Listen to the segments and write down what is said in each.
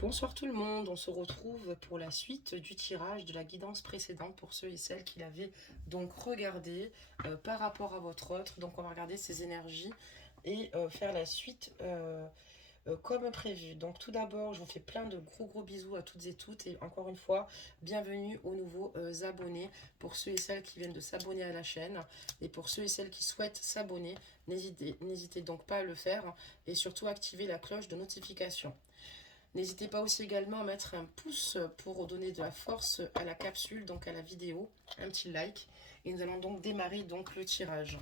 Bonsoir tout le monde, on se retrouve pour la suite du tirage de la guidance précédente pour ceux et celles qui l'avaient donc regardé par rapport à votre autre. Donc on va regarder ces énergies et faire la suite comme prévu. Donc tout d'abord, je vous fais plein de gros bisous à toutes et encore une fois, bienvenue aux nouveaux abonnés pour ceux et celles qui viennent de s'abonner à la chaîne et pour ceux et celles qui souhaitent s'abonner, n'hésitez donc pas à le faire et surtout activer la cloche de notification. N'hésitez pas aussi également à mettre un pouce pour donner de la force à la capsule, donc à la vidéo, un petit like. Et nous allons donc démarrer donc le tirage.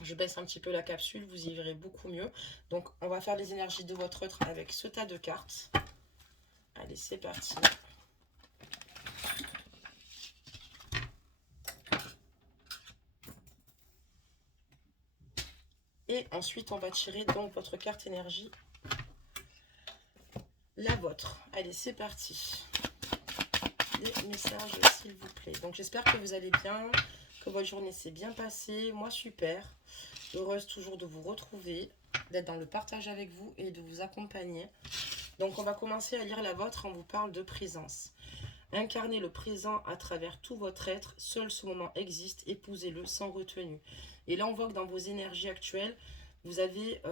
Je baisse un petit peu la capsule, vous y verrez beaucoup mieux. Donc on va faire les énergies de votre autre avec ce tas de cartes. Allez, c'est parti. Et ensuite on va tirer donc votre carte énergie, la vôtre. Allez, c'est parti. Des messages s'il vous plaît. Donc j'espère que vous allez bien, que votre journée s'est bien passée. Moi super, heureuse toujours de vous retrouver, d'être dans le partage avec vous et de vous accompagner. Donc on va commencer à lire la vôtre. On vous parle de présence. Incarnez le présent à travers tout votre être, seul ce moment existe, épousez-le sans retenue. Et là on voit que dans vos énergies actuelles, vous avez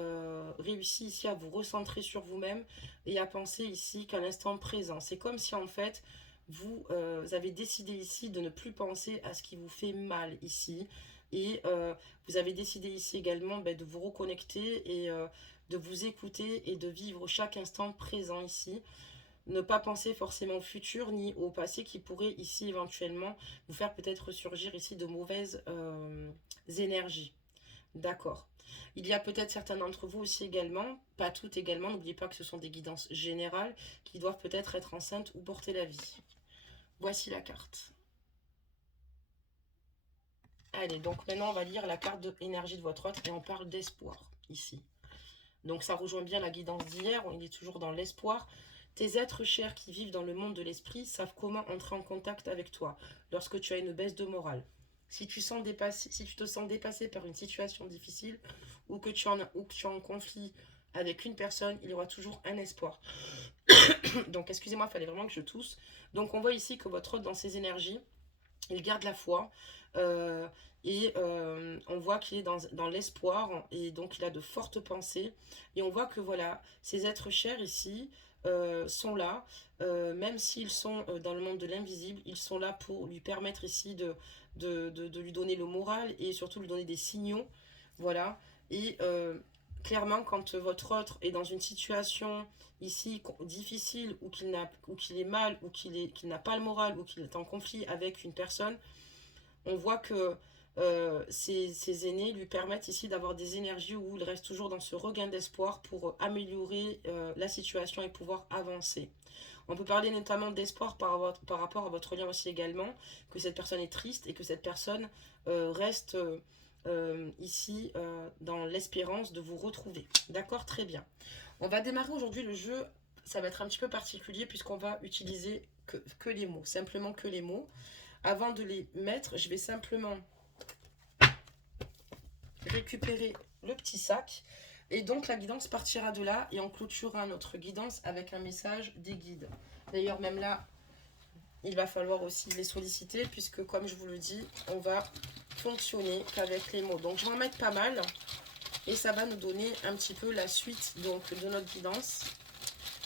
réussi ici à vous recentrer sur vous-même et à penser ici qu'à l'instant présent. C'est comme si en fait vous avez décidé ici de ne plus penser à ce qui vous fait mal ici. Et vous avez décidé ici également de vous reconnecter et de vous écouter et de vivre chaque instant présent ici. Ne pas penser forcément au futur ni au passé qui pourrait ici éventuellement vous faire peut-être surgir ici de mauvaises énergies. D'accord. Il y a peut-être certains d'entre vous aussi également, pas toutes également, n'oubliez pas que ce sont des guidances générales qui doivent peut-être être enceintes ou porter la vie. Voici la carte. Allez, donc maintenant on va lire la carte de énergie de votre autre et on parle d'espoir ici. Donc ça rejoint bien la guidance d'hier, il est toujours dans l'espoir. Tes êtres chers qui vivent dans le monde de l'esprit savent comment entrer en contact avec toi lorsque tu as une baisse de morale. Si tu te sens dépassé par une situation difficile ou que tu es en conflit avec une personne, il y aura toujours un espoir. Donc excusez-moi, il fallait vraiment que je tousse. Donc on voit ici que votre hôte dans ses énergies, il garde la foi et on voit qu'il est dans l'espoir et donc il a de fortes pensées et on voit que voilà, ces êtres chers ici sont là, même s'ils sont dans le monde de l'invisible, ils sont là pour lui permettre ici de lui donner le moral et surtout lui donner des signaux, voilà, et clairement quand votre autre est dans une situation ici difficile ou qu'il est mal ou qu'il n'a pas le moral ou qu'il est en conflit avec une personne, on voit que ses aînés lui permettent ici d'avoir des énergies où il reste toujours dans ce regain d'espoir pour améliorer la situation et pouvoir avancer. On peut parler notamment d'espoir par rapport à votre lien aussi également, que cette personne est triste et que cette personne reste ici dans l'espérance de vous retrouver. D'accord, très bien. On va démarrer aujourd'hui le jeu. Ça va être un petit peu particulier puisqu'on va utiliser que les mots, simplement que les mots. Avant de les mettre, je vais simplement récupérer le petit sac. Et donc la guidance partira de là et on clôturera notre guidance avec un message des guides. D'ailleurs, même là, il va falloir aussi les solliciter puisque, comme je vous le dis, on va fonctionner qu'avec les mots. Donc je vais en mettre pas mal et ça va nous donner un petit peu la suite donc, de notre guidance.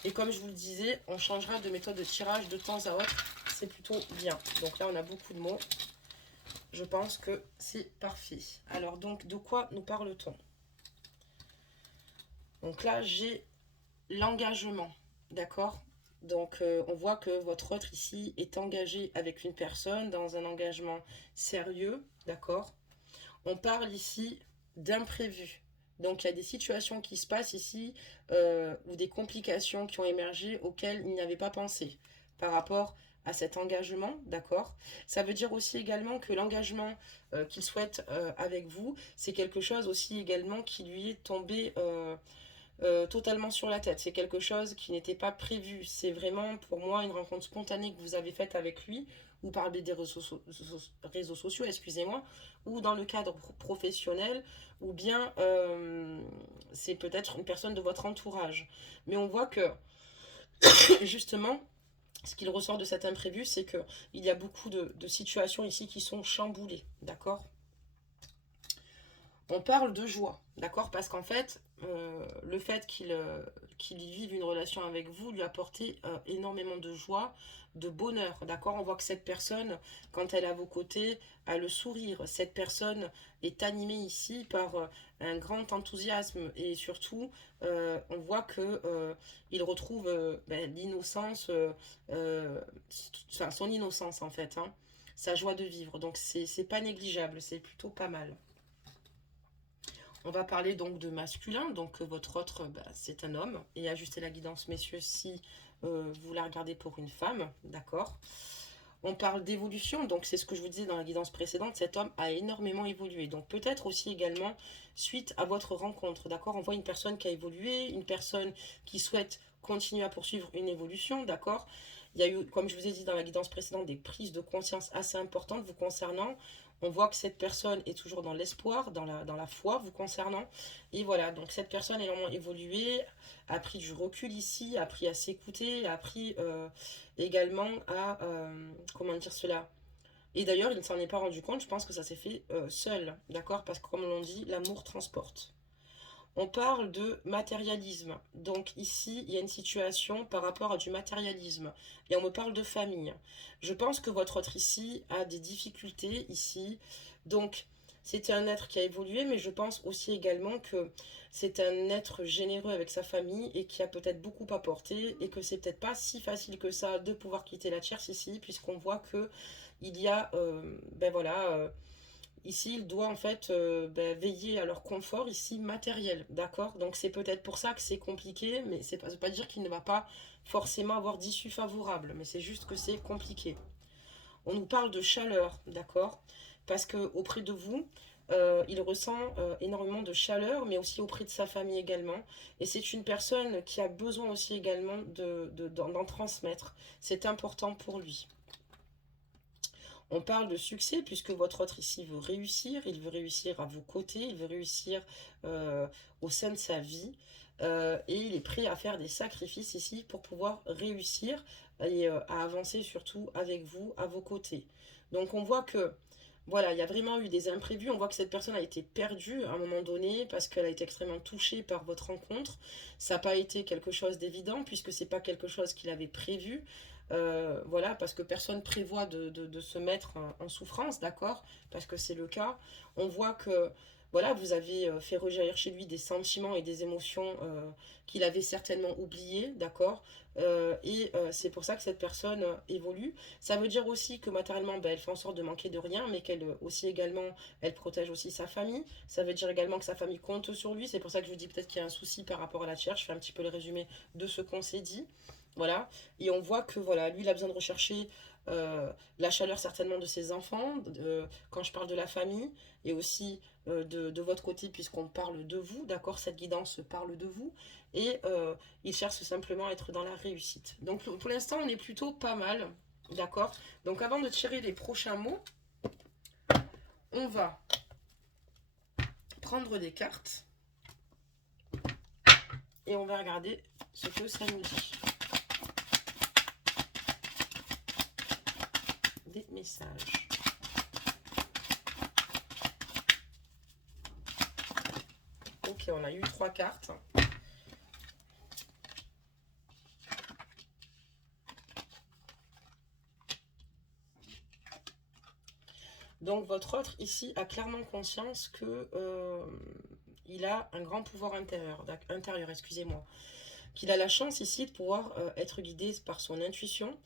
Et comme je vous le disais, on changera de méthode de tirage de temps à autre. C'est plutôt bien. Donc là, on a beaucoup de mots. Je pense que c'est parfait. Alors donc, de quoi nous parle-t-on? Donc là, j'ai l'engagement, d'accord? Donc on voit que votre autre ici est engagé avec une personne dans un engagement sérieux, d'accord? On parle ici d'imprévu. Donc il y a des situations qui se passent ici ou des complications qui ont émergé auxquelles il n'avait pas pensé par rapport à cet engagement, d'accord? Ça veut dire aussi également que l'engagement qu'il souhaite avec vous, c'est quelque chose aussi également qui lui est tombé totalement sur la tête. C'est quelque chose qui n'était pas prévu. C'est vraiment pour moi une rencontre spontanée que vous avez faite avec lui, ou par le biais des réseaux sociaux, excusez-moi, ou dans le cadre professionnel, ou bien c'est peut-être une personne de votre entourage. Mais on voit que Et justement, ce qu'il ressort de cet imprévu, c'est qu'il y a beaucoup de situations ici qui sont chamboulées, d'accord? On parle de joie, d'accord? Parce qu'en fait, le fait qu'il vive une relation avec vous lui a apporté énormément de joie, de bonheur, d'accord? On voit que cette personne, quand elle est à vos côtés, a le sourire. Cette personne est animée ici par un grand enthousiasme et surtout, on voit que il retrouve l'innocence, enfin, son innocence en fait, hein, sa joie de vivre. Donc c'est pas négligeable, c'est plutôt pas mal. On va parler donc de masculin, donc votre autre, c'est un homme. Et ajustez la guidance, messieurs, si vous la regardez pour une femme, d'accord. On parle d'évolution, donc c'est ce que je vous disais dans la guidance précédente, cet homme a énormément évolué. Donc peut-être aussi également suite à votre rencontre, d'accord. On voit une personne qui a évolué, une personne qui souhaite continuer à poursuivre une évolution, d'accord. Il y a eu, comme je vous ai dit dans la guidance précédente, des prises de conscience assez importantes vous concernant. On voit que cette personne est toujours dans l'espoir, dans la foi vous concernant. Et voilà, donc cette personne a énormément évolué, a pris du recul ici, a appris à s'écouter, a appris également à... comment dire cela? Et d'ailleurs, il ne s'en est pas rendu compte, je pense que ça s'est fait seul, d'accord? Parce que comme l'on dit, l'amour transporte. On parle de matérialisme. Donc ici, il y a une situation par rapport à du matérialisme. Et on me parle de famille. Je pense que votre autre ici a des difficultés ici. Donc c'est un être qui a évolué, mais je pense aussi également que c'est un être généreux avec sa famille et qui a peut-être beaucoup apporté et que c'est peut-être pas si facile que ça de pouvoir quitter la tierce ici, puisqu'on voit que il y a, ben voilà, ici, il doit en fait veiller à leur confort ici matériel, d'accord? Donc c'est peut-être pour ça que c'est compliqué, mais ça ne veut pas dire qu'il ne va pas forcément avoir d'issue favorable, mais c'est juste que c'est compliqué. On nous parle de chaleur, d'accord? Parce que auprès de vous, il ressent énormément de chaleur, mais aussi auprès de sa famille également. Et c'est une personne qui a besoin aussi également d'en transmettre. C'est important pour lui. On parle de succès puisque votre autre ici veut réussir, il veut réussir à vos côtés, il veut réussir au sein de sa vie et il est prêt à faire des sacrifices ici pour pouvoir réussir et à avancer surtout avec vous, à vos côtés. Donc on voit que voilà, il y a vraiment eu des imprévus. On voit que cette personne a été perdue à un moment donné parce qu'elle a été extrêmement touchée par votre rencontre. Ça n'a pas été quelque chose d'évident puisque c'est pas quelque chose qu'il avait prévu. Voilà, parce que personne prévoit de se mettre en souffrance, d'accord? Parce que c'est le cas. On voit que voilà, vous avez fait rejaillir chez lui des sentiments et des émotions qu'il avait certainement oubliées, d'accord? C'est pour ça que cette personne évolue. Ça veut dire aussi que matériellement, ben, elle fait en sorte de manquer de rien, mais qu'elle aussi également, elle protège aussi sa famille. Ça veut dire également que sa famille compte sur lui. C'est pour ça que je vous dis peut-être qu'il y a un souci par rapport à la tiers. Je fais un petit peu le résumé de ce qu'on s'est dit. Voilà. Et on voit que voilà, lui, il a besoin de rechercher la chaleur certainement de ses enfants, quand je parle de la famille, et aussi de votre côté, puisqu'on parle de vous, d'accord? Cette guidance parle de vous, et il cherche simplement à être dans la réussite. Donc pour l'instant, on est plutôt pas mal, d'accord? Donc avant de tirer les prochains mots, on va prendre des cartes, et on va regarder ce que ça nous dit. Des messages. Ok, on a eu 3 cartes. Donc votre autre ici a clairement conscience que il a un grand pouvoir intérieur, excusez-moi. Qu'il a la chance ici de pouvoir être guidé par son intuition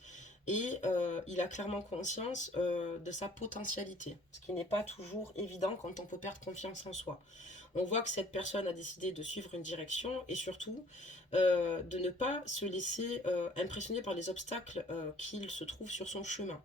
et il a clairement conscience de sa potentialité, ce qui n'est pas toujours évident quand on peut perdre confiance en soi. On voit que cette personne a décidé de suivre une direction et surtout de ne pas se laisser impressionner par les obstacles qu'il se trouve sur son chemin.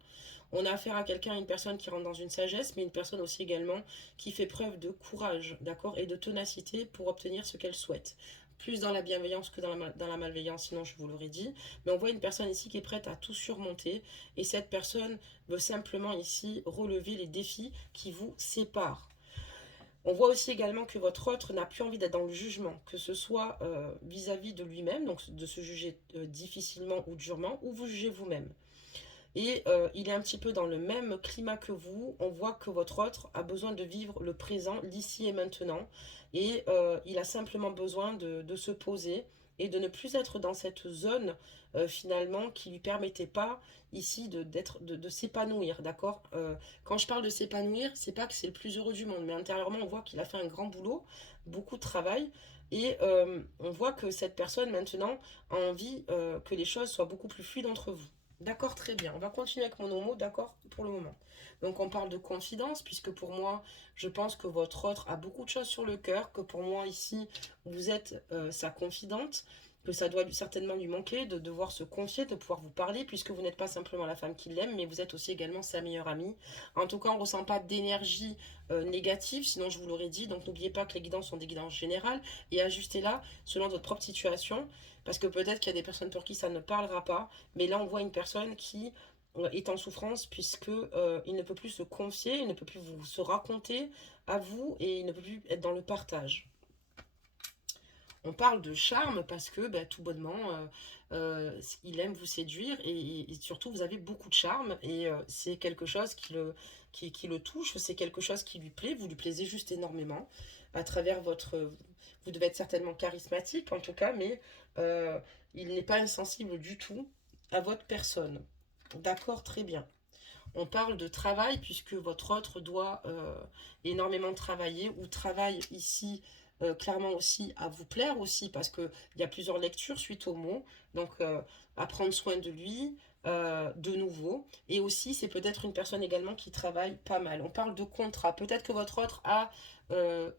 On a affaire à quelqu'un, une personne qui rentre dans une sagesse, mais une personne aussi également qui fait preuve de courage, d'accord, et de ténacité pour obtenir ce qu'elle souhaite. Plus dans la bienveillance que dans la malveillance, sinon je vous l'aurais dit. Mais on voit une personne ici qui est prête à tout surmonter. Et cette personne veut simplement ici relever les défis qui vous séparent. On voit aussi également que votre autre n'a plus envie d'être dans le jugement, que ce soit vis-à-vis de lui-même, donc de se juger difficilement ou durement, ou vous jugez vous-même. Et il est un petit peu dans le même climat que vous. On voit que votre autre a besoin de vivre le présent, l'ici et maintenant. Et il a simplement besoin de se poser et de ne plus être dans cette zone finalement qui lui permettait pas ici de s'épanouir, d'accord. Quand je parle de s'épanouir, c'est pas que c'est le plus heureux du monde, mais intérieurement on voit qu'il a fait un grand boulot, beaucoup de travail, et on voit que cette personne maintenant a envie que les choses soient beaucoup plus fluides entre vous. D'accord, très bien. On va continuer avec mon homo, d'accord, pour le moment. Donc on parle de confidence, puisque pour moi, je pense que votre autre a beaucoup de choses sur le cœur, que pour moi ici, vous êtes sa confidente, que ça doit certainement lui manquer de devoir se confier, de pouvoir vous parler, puisque vous n'êtes pas simplement la femme qu'il aime, mais vous êtes aussi également sa meilleure amie. En tout cas, on ne ressent pas d'énergie négative, sinon je vous l'aurais dit. Donc n'oubliez pas que les guidances sont des guidances générales, et ajustez-la selon votre propre situation, parce que peut-être qu'il y a des personnes pour qui ça ne parlera pas, mais là on voit une personne qui est en souffrance puisque il ne peut plus se confier, il ne peut plus se raconter à vous et il ne peut plus être dans le partage. On parle de charme parce que bah, tout bonnement, il aime vous séduire et surtout vous avez beaucoup de charme et c'est quelque chose qui le touche, c'est quelque chose qui lui plaît, vous lui plaisez juste énormément à travers votre... Vous devez être certainement charismatique en tout cas, mais euh, il n'est pas insensible du tout à votre personne. D'accord, très bien. On parle de travail puisque votre autre doit énormément travailler ou travaille ici clairement aussi à vous plaire aussi parce qu'il y a plusieurs lectures suite au mot. Donc à prendre soin de lui de nouveau. Et aussi c'est peut-être une personne également qui travaille pas mal. On parle de contrat. Peut-être que votre autre a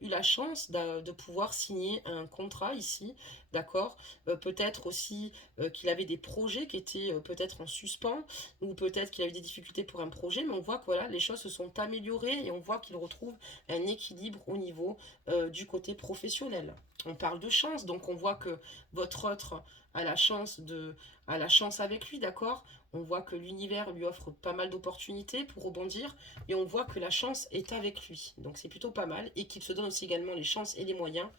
eu la chance de pouvoir signer un contrat ici, d'accord. Peut-être aussi qu'il avait des projets qui étaient peut-être en suspens ou peut-être qu'il a eu des difficultés pour un projet, mais on voit que voilà, les choses se sont améliorées et on voit qu'il retrouve un équilibre au niveau du côté professionnel. On parle de chance, donc on voit que votre autre a la chance avec lui, d'accord. On voit que l'univers lui offre pas mal d'opportunités pour rebondir et on voit que la chance est avec lui. Donc c'est plutôt pas mal et qu'il se donne aussi également les chances et les moyens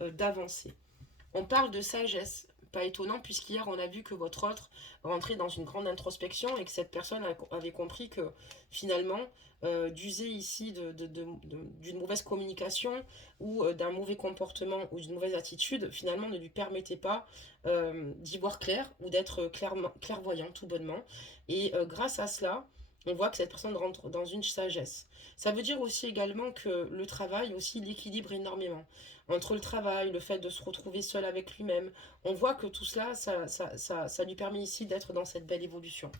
d'avancer. On parle de sagesse. Pas étonnant, puisqu'hier on a vu que votre autre rentrait dans une grande introspection et que cette personne avait compris que finalement, d'user ici d'une mauvaise communication ou d'un mauvais comportement ou d'une mauvaise attitude, finalement ne lui permettait pas d'y voir clair ou d'être clairvoyant tout bonnement. Et grâce à cela, on voit que cette personne rentre dans une sagesse. Ça veut dire aussi également que le travail aussi l'équilibre énormément entre le travail, le fait de se retrouver seul avec lui-même. On voit que tout cela, ça lui permet ici d'être dans cette belle évolution.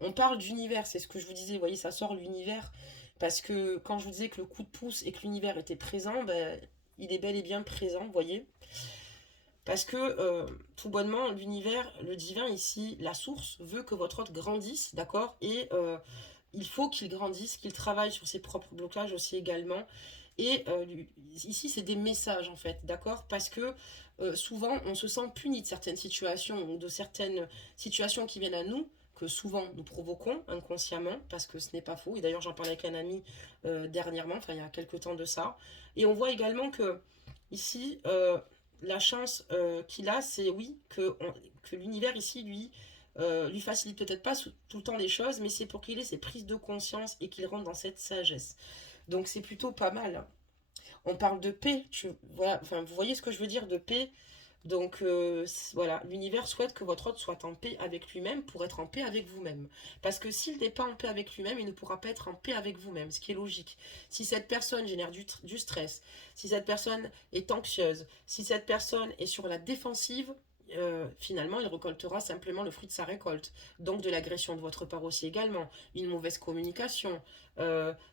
On parle d'univers, c'est ce que je vous disais, vous voyez, ça sort l'univers, parce que quand je vous disais que le coup de pouce et que l'univers était présent, ben, il est bel et bien présent, vous voyez. Parce que, tout bonnement, l'univers, le divin ici, la source, veut que votre autre grandisse, d'accord. Et il faut qu'il grandisse, qu'il travaille sur ses propres blocages aussi également. Et ici, c'est des messages en fait, d'accord. Parce que souvent, on se sent puni de certaines situations ou de certaines situations qui viennent à nous, que souvent nous provoquons inconsciemment, parce que ce n'est pas faux. Et d'ailleurs, j'en parlais avec un ami dernièrement, enfin il y a quelques temps de ça. Et on voit également que ici, la chance qu'il a, c'est oui, que l'univers ici, lui facilite peut-être pas tout le temps les choses, mais c'est pour qu'il ait ses prises de conscience et qu'il rentre dans cette sagesse. Donc c'est plutôt pas mal. On parle de paix, voilà, enfin, vous voyez ce que je veux dire de paix. Donc voilà, l'univers souhaite que votre autre soit en paix avec lui-même pour être en paix avec vous-même. Parce que s'il n'est pas en paix avec lui-même, il ne pourra pas être en paix avec vous-même, ce qui est logique. Si cette personne génère du stress, si cette personne est anxieuse, si cette personne est sur la défensive, finalement, il récoltera simplement le fruit de sa récolte. Donc de l'agression de votre part aussi également, une mauvaise communication.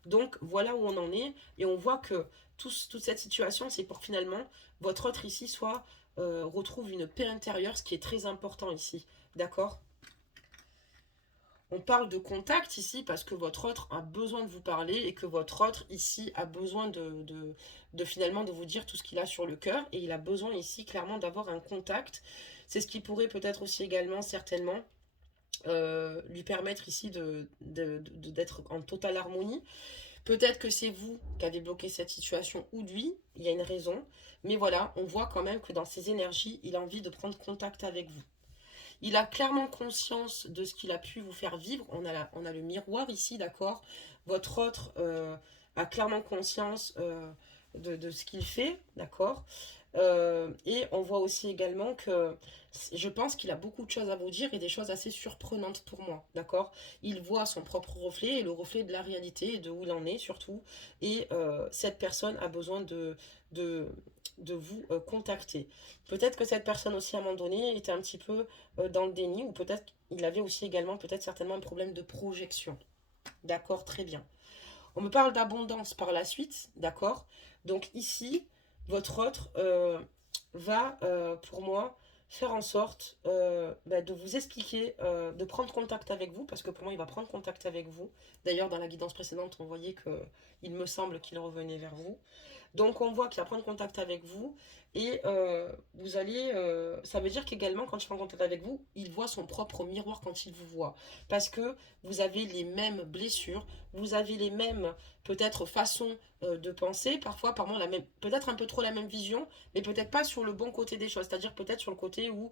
Donc voilà où on en est. Et on voit que toute cette situation, c'est pour finalement votre autre ici retrouve une paix intérieure, ce qui est très important ici. D'accord. On parle de contact ici parce que votre autre a besoin de vous parler et que votre autre ici a besoin de finalement de vous dire tout ce qu'il a sur le cœur et il a besoin ici clairement d'avoir un contact. C'est ce qui pourrait peut-être aussi également certainement lui permettre ici d'être en totale harmonie. Peut-être que c'est vous qui avez bloqué cette situation ou lui, il y a une raison. Mais voilà, on voit quand même que dans ses énergies, il a envie de prendre contact avec vous. Il a clairement conscience de ce qu'il a pu vous faire vivre. On a le miroir ici, d'accord. Votre autre a clairement conscience de ce qu'il fait, d'accord. Et on voit aussi également que je pense qu'il a beaucoup de choses à vous dire et des choses assez surprenantes pour moi, d'accord. Il voit son propre reflet et le reflet de la réalité et de où il en est surtout. Et cette personne a besoin de, de vous contacter. Peut-être que cette personne aussi à un moment donné était un petit peu dans le déni ou peut-être il avait aussi également peut-être certainement un problème de projection. D'accord, très bien. On me parle d'abondance par la suite, d'accord. Donc ici, votre autre va, pour moi, faire en sorte de vous expliquer, de prendre contact avec vous, parce que pour moi, il va prendre contact avec vous. D'ailleurs, dans la guidance précédente, on voyait que il me semble qu'il revenait vers vous. Donc on voit qu'il va prendre contact avec vous et vous allez... ça veut dire qu'également quand il prend contact avec vous, il voit son propre miroir quand il vous voit. Parce que vous avez les mêmes blessures, vous avez les mêmes peut-être façons de penser, parfois par la même, peut-être un peu trop la même vision, mais peut-être pas sur le bon côté des choses. C'est-à-dire peut-être sur le côté où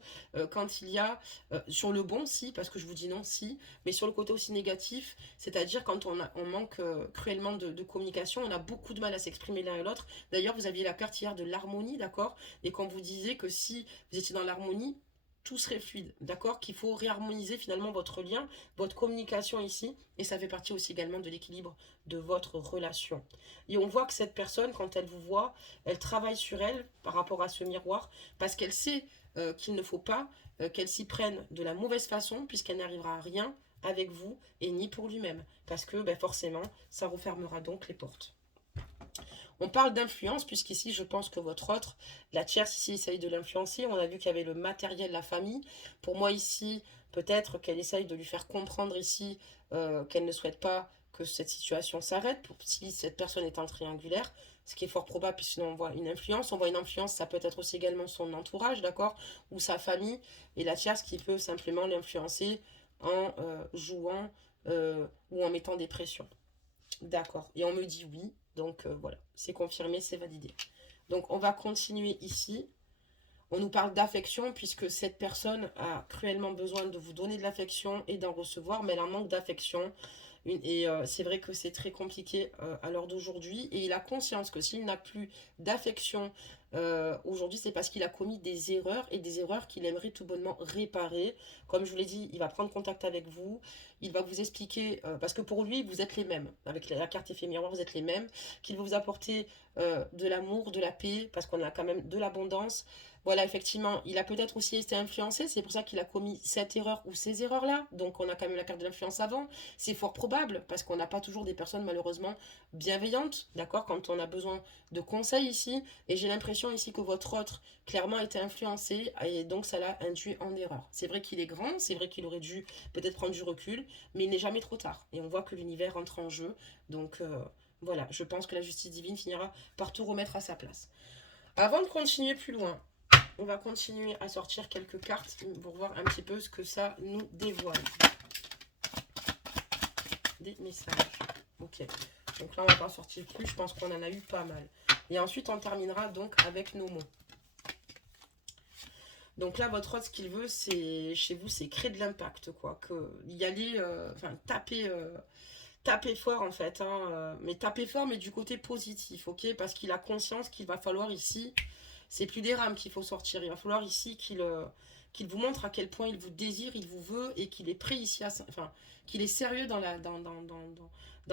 quand il y a... sur le bon, si, parce que je vous dis non, si, mais sur le côté aussi négatif, c'est-à-dire quand on manque cruellement de communication, on a beaucoup de mal à s'exprimer l'un et l'autre. D'ailleurs, vous aviez la carte hier de l'harmonie, d'accord? Et quand vous disiez que si vous étiez dans l'harmonie, tout serait fluide, d'accord? Qu'il faut réharmoniser finalement votre lien, votre communication ici, et ça fait partie aussi également de l'équilibre de votre relation. Et on voit que cette personne, quand elle vous voit, elle travaille sur elle par rapport à ce miroir, parce qu'elle sait qu'il ne faut pas qu'elle s'y prenne de la mauvaise façon, puisqu'elle n'arrivera à rien avec vous, et ni pour lui-même, parce que forcément, ça refermera donc les portes. On parle d'influence, puisqu'ici, je pense que votre autre, la tierce ici, essaye de l'influencer. On a vu qu'il y avait le matériel, la famille. Pour moi, ici, peut-être qu'elle essaye de lui faire comprendre ici qu'elle ne souhaite pas que cette situation s'arrête, si cette personne est en triangulaire, ce qui est fort probable, puisqu'on on voit une influence. On voit une influence, ça peut être aussi également son entourage, d'accord, ou sa famille, et la tierce qui peut simplement l'influencer en jouant ou en mettant des pressions. D'accord. Et on me dit oui. Donc voilà, c'est confirmé, c'est validé. Donc on va continuer ici. On nous parle d'affection puisque cette personne a cruellement besoin de vous donner de l'affection et d'en recevoir, mais elle en manque d'affection. Et c'est vrai que c'est très compliqué à l'heure d'aujourd'hui. Et il a conscience que s'il n'a plus d'affection aujourd'hui, c'est parce qu'il a commis des erreurs et des erreurs qu'il aimerait tout bonnement réparer. Comme je vous l'ai dit, il va prendre contact avec vous. Il va vous expliquer, parce que pour lui, vous êtes les mêmes. Avec la carte effet miroir, vous êtes les mêmes. Qu'il va vous apporter de l'amour, de la paix, parce qu'on a quand même de l'abondance. Voilà, effectivement, il a peut-être aussi été influencé, c'est pour ça qu'il a commis cette erreur ou ces erreurs-là. Donc on a quand même la carte de l'influence avant. C'est fort probable, parce qu'on n'a pas toujours des personnes malheureusement bienveillantes, d'accord, quand on a besoin de conseils ici. Et j'ai l'impression ici que votre autre, clairement, a été influencé, et donc ça l'a induit en erreur. C'est vrai qu'il est grand, c'est vrai qu'il aurait dû peut-être prendre du recul, mais il n'est jamais trop tard. Et on voit que l'univers entre en jeu, donc voilà, je pense que la justice divine finira par tout remettre à sa place. Avant de continuer plus loin, on va continuer à sortir quelques cartes pour voir un petit peu ce que ça nous dévoile. Des messages. Ok. Donc là, on va pas sortir plus. Je pense qu'on en a eu pas mal. Et ensuite, on terminera donc avec nos mots. Donc là, votre autre, ce qu'il veut, c'est chez vous, c'est créer de l'impact, quoi. Que y aller, enfin, taper fort, en fait. Hein, mais taper fort, mais du côté positif, ok? Parce qu'il a conscience qu'il va falloir ici... C'est plus des rames qu'il faut sortir. Il va falloir ici qu'il vous montre à quel point il vous désire, il vous veut et qu'il est prêt ici enfin, qu'il est sérieux dans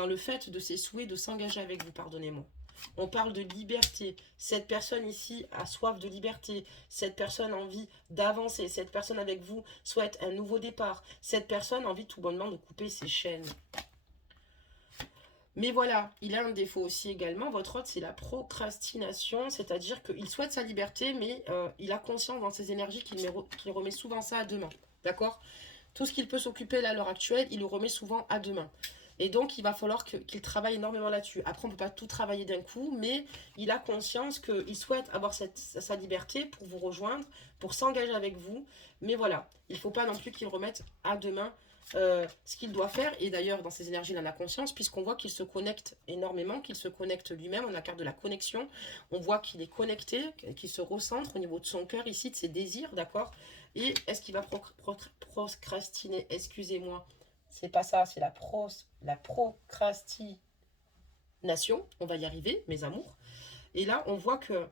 le fait de ses souhaits de s'engager avec vous, pardonnez-moi. On parle de liberté. Cette personne ici a soif de liberté. Cette personne a envie d'avancer. Cette personne avec vous souhaite un nouveau départ. Cette personne a envie tout bonnement de couper ses chaînes. Mais voilà, il a un défaut aussi également, votre autre, c'est la procrastination, c'est-à-dire qu'il souhaite sa liberté, mais il a conscience dans ses énergies qu'il remet souvent ça à demain, d'accord? Tout ce qu'il peut s'occuper là, à l'heure actuelle, il le remet souvent à demain. Et donc, il va falloir qu'il travaille énormément là-dessus. Après, on ne peut pas tout travailler d'un coup, mais il a conscience qu'il souhaite avoir sa liberté pour vous rejoindre, pour s'engager avec vous. Mais voilà, il ne faut pas non plus qu'il remette à demain ce qu'il doit faire. Et d'ailleurs, dans ces énergies, il en a conscience, puisqu'on voit qu'il se connecte énormément, qu'il se connecte lui-même. On a la carte de la connexion. On voit qu'il est connecté, qu'il se recentre au niveau de son cœur ici, de ses désirs, d'accord. Et est-ce qu'il va procrastiner? Excusez-moi. C'est pas ça, c'est la procrastination. On va y arriver, mes amours. Et là, on voit que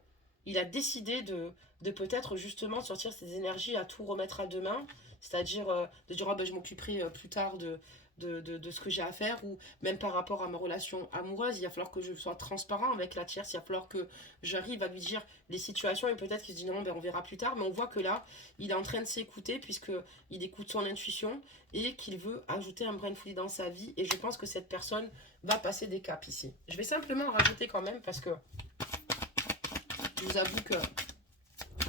il a décidé de peut-être justement sortir ses énergies à tout remettre à demain. C'est-à-dire de dire, ah, ben, je m'occuperai plus tard de ce que j'ai à faire, ou même par rapport à ma relation amoureuse, il va falloir que je sois transparent avec la tierce, il va falloir que j'arrive à lui dire les situations, et peut-être qu'il se dit non, ben on verra plus tard, mais on voit que là, il est en train de s'écouter, puisqu'il écoute son intuition, et qu'il veut ajouter un brin de folie dans sa vie, et je pense que cette personne va passer des caps ici. Je vais simplement rajouter quand même, parce que je vous avoue que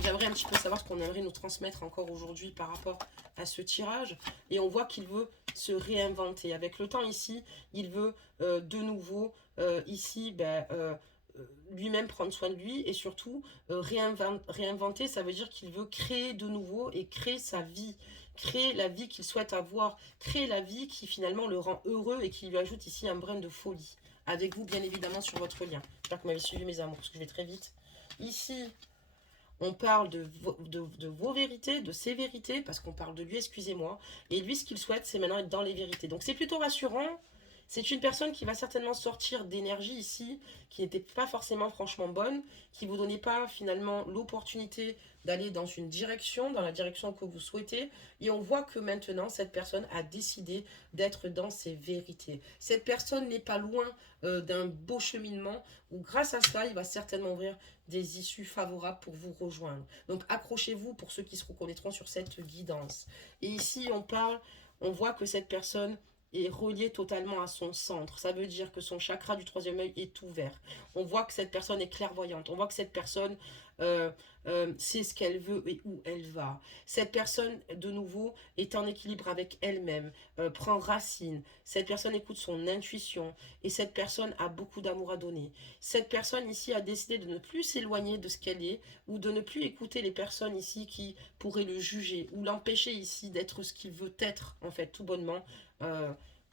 j'aimerais un petit peu savoir ce qu'on aimerait nous transmettre encore aujourd'hui par rapport à ce tirage. Et on voit qu'il veut se réinventer. Avec le temps ici, il veut de nouveau ici lui-même prendre soin de lui. Et surtout, réinventer, ça veut dire qu'il veut créer de nouveau et créer sa vie. Créer la vie qu'il souhaite avoir. Créer la vie qui finalement le rend heureux et qui lui ajoute ici un brin de folie. Avec vous, bien évidemment, sur votre lien. J'espère que vous m'avez suivi, mes amours, parce que je vais très vite. Ici, on parle de vos vérités, de ses vérités, parce qu'on parle de lui, excusez-moi. Et lui, ce qu'il souhaite, c'est maintenant être dans les vérités. Donc c'est plutôt rassurant. C'est une personne qui va certainement sortir d'énergie ici, qui n'était pas forcément franchement bonne, qui ne vous donnait pas finalement l'opportunité d'aller dans une direction, dans la direction que vous souhaitez. Et on voit que maintenant, cette personne a décidé d'être dans ses vérités. Cette personne n'est pas loin d'un beau cheminement, où grâce à cela, il va certainement ouvrir des issues favorables pour vous rejoindre. Donc accrochez-vous pour ceux qui se reconnaîtront sur cette guidance. Et ici, on voit que cette personne est reliée totalement à son centre. Ça veut dire que son chakra du troisième œil est ouvert. On voit que cette personne est clairvoyante. On voit que cette personne sait ce qu'elle veut et où elle va. Cette personne, de nouveau, est en équilibre avec elle-même, prend racine. Cette personne écoute son intuition et cette personne a beaucoup d'amour à donner. Cette personne ici a décidé de ne plus s'éloigner de ce qu'elle est ou de ne plus écouter les personnes ici qui pourraient le juger ou l'empêcher ici d'être ce qu'il veut être, en fait, tout bonnement.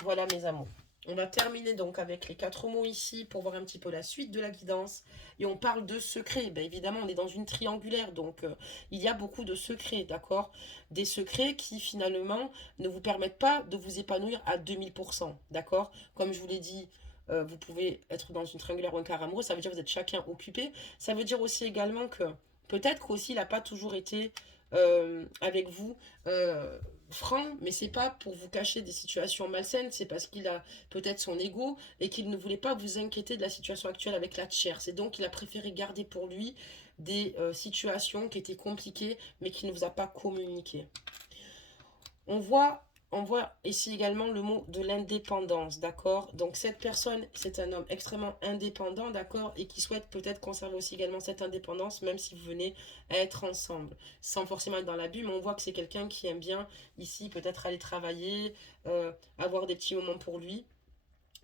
Voilà, mes amours. On va terminer donc avec les 4 mots ici pour voir un petit peu la suite de la guidance. Et on parle de secrets. Ben, évidemment, on est dans une triangulaire, donc il y a beaucoup de secrets, d'accord? Des secrets qui finalement ne vous permettent pas de vous épanouir à 2000%, d'accord? Comme je vous l'ai dit, vous pouvez être dans une triangulaire ou un carré amoureux, ça veut dire que vous êtes chacun occupé. Ça veut dire aussi également que peut-être qu'aussi il n'a pas toujours été avec vous franc, mais c'est pas pour vous cacher des situations malsaines, c'est parce qu'il a peut-être son ego et qu'il ne voulait pas vous inquiéter de la situation actuelle avec la tierce. Et donc il a préféré garder pour lui des situations qui étaient compliquées, mais qu'il ne vous a pas communiqué. On voit ici également le mot de l'indépendance, d'accord? Donc cette personne, c'est un homme extrêmement indépendant, d'accord? Et qui souhaite peut-être conserver aussi également cette indépendance, même si vous venez à être ensemble. Sans forcément être dans l'abus, mais on voit que c'est quelqu'un qui aime bien, ici, peut-être aller travailler, avoir des petits moments pour lui.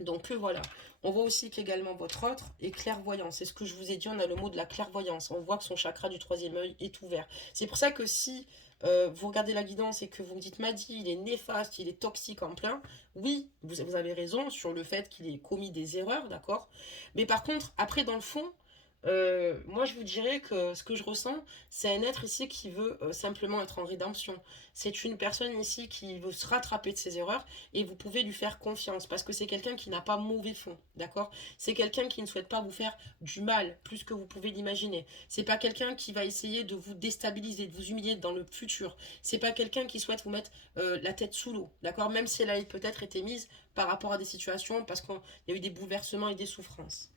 Donc voilà, on voit aussi qu'également votre autre est clairvoyant. C'est ce que je vous ai dit, on a le mot de la clairvoyance. On voit que son chakra du troisième œil est ouvert. C'est pour ça que si vous regardez la guidance et que vous me dites Madi, il est néfaste, il est toxique en plein, oui, vous avez raison sur le fait qu'il ait commis des erreurs, d'accord? Mais par contre, après dans le fond, moi je vous dirais que ce que je ressens, c'est un être ici qui veut simplement être en rédemption. C'est une personne ici qui veut se rattraper de ses erreurs et vous pouvez lui faire confiance parce que c'est quelqu'un qui n'a pas mauvais fond, d'accord? C'est quelqu'un qui ne souhaite pas vous faire du mal plus que vous pouvez l'imaginer. C'est pas quelqu'un qui va essayer de vous déstabiliser, de vous humilier dans le futur. C'est pas quelqu'un qui souhaite vous mettre la tête sous l'eau, d'accord? Même si elle a peut-être été mise par rapport à des situations parce qu'il y a eu des bouleversements et des souffrances.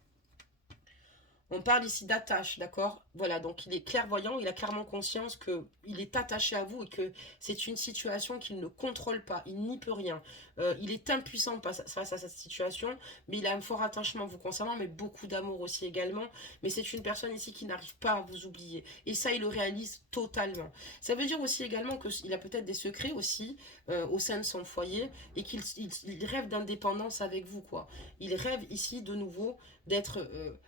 On parle ici d'attache, d'accord? Voilà, donc il est clairvoyant, il a clairement conscience qu'il est attaché à vous et que c'est une situation qu'il ne contrôle pas, il n'y peut rien. Il est impuissant face à cette situation, mais il a un fort attachement vous concernant, mais beaucoup d'amour aussi également. Mais c'est une personne ici qui n'arrive pas à vous oublier. Et ça, il le réalise totalement. Ça veut dire aussi également qu'il a peut-être des secrets aussi au sein de son foyer et qu'il rêve d'indépendance avec vous, quoi. Il rêve ici de nouveau d'être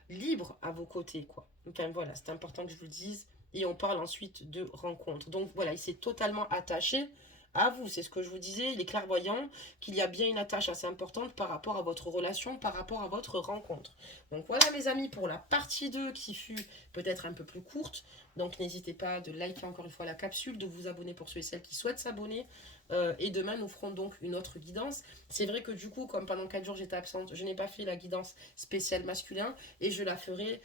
libre à vos côtés, quoi. Enfin voilà, c'est important que je vous le dise. Et on parle ensuite de rencontre. Donc voilà, il s'est totalement attaché à vous, c'est ce que je vous disais. Il est clairvoyant qu'il y a bien une attache assez importante par rapport à votre relation, par rapport à votre rencontre. Donc voilà mes amis pour la partie 2 qui fut peut-être un peu plus courte. Donc n'hésitez pas de liker encore une fois la capsule, de vous abonner pour ceux et celles qui souhaitent s'abonner. Et demain, nous ferons donc une autre guidance. C'est vrai que du coup, comme pendant 4 jours j'étais absente, je n'ai pas fait la guidance spéciale masculin et je la ferai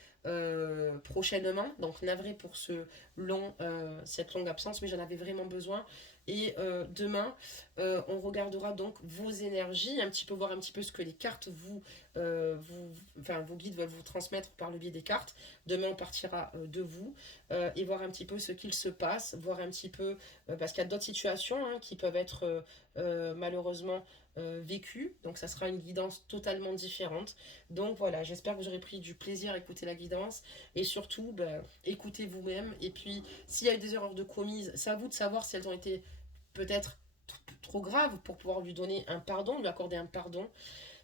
prochainement. Donc navré pour cette longue absence, mais j'en avais vraiment besoin. Et demain, on regardera donc vos énergies, un petit peu voir un petit peu ce que les cartes vos guides veulent vous transmettre par le biais des cartes. Demain, on partira de vous et voir un petit peu ce qu'il se passe, voir un petit peu, parce qu'il y a d'autres situations hein, qui peuvent être malheureusement vécues. Donc, ça sera une guidance totalement différente. Donc, voilà, j'espère que vous aurez pris du plaisir à écouter la guidance et surtout, écoutez vous-même. Et puis, s'il y a eu des erreurs de commises, c'est à vous de savoir si elles ont été peut-être trop graves pour pouvoir lui donner un pardon, lui accorder un pardon.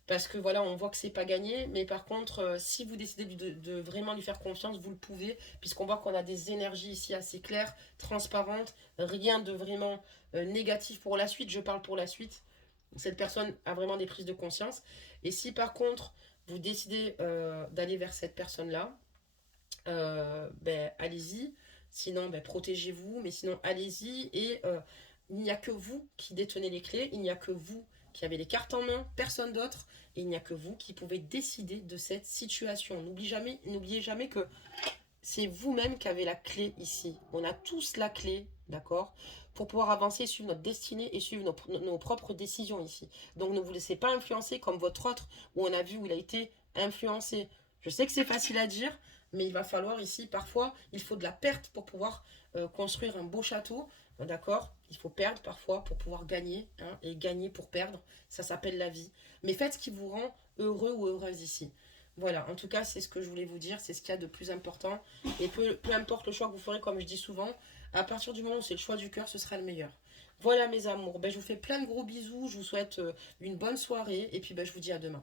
Parce que voilà, on voit que c'est pas gagné, mais par contre, si vous décidez de vraiment lui faire confiance, vous le pouvez, puisqu'on voit qu'on a des énergies ici assez claires, transparentes, rien de vraiment négatif pour la suite, je parle pour la suite. Cette personne a vraiment des prises de conscience. Et si par contre, vous décidez d'aller vers cette personne-là, allez-y. Sinon, protégez-vous, mais sinon, allez-y. Et il n'y a que vous qui détenez les clés, il n'y a que vous qui avez les cartes en main, personne d'autre, et il n'y a que vous qui pouvez décider de cette situation. N'oubliez jamais que c'est vous-même qui avez la clé ici. On a tous la clé, d'accord, pour pouvoir avancer, suivre notre destinée et suivre nos propres décisions ici. Donc ne vous laissez pas influencer comme votre autre, où on a vu où il a été influencé. Je sais que c'est facile à dire, mais il va falloir ici, parfois, il faut de la perte pour pouvoir construire un beau château, d'accord. Il faut perdre parfois pour pouvoir gagner, hein, et gagner pour perdre, ça s'appelle la vie. Mais faites ce qui vous rend heureux ou heureuse ici. Voilà, en tout cas, c'est ce que je voulais vous dire, c'est ce qu'il y a de plus important. Et peu importe le choix que vous ferez, comme je dis souvent, à partir du moment où c'est le choix du cœur, ce sera le meilleur. Voilà mes amours, je vous fais plein de gros bisous, je vous souhaite une bonne soirée et puis je vous dis à demain.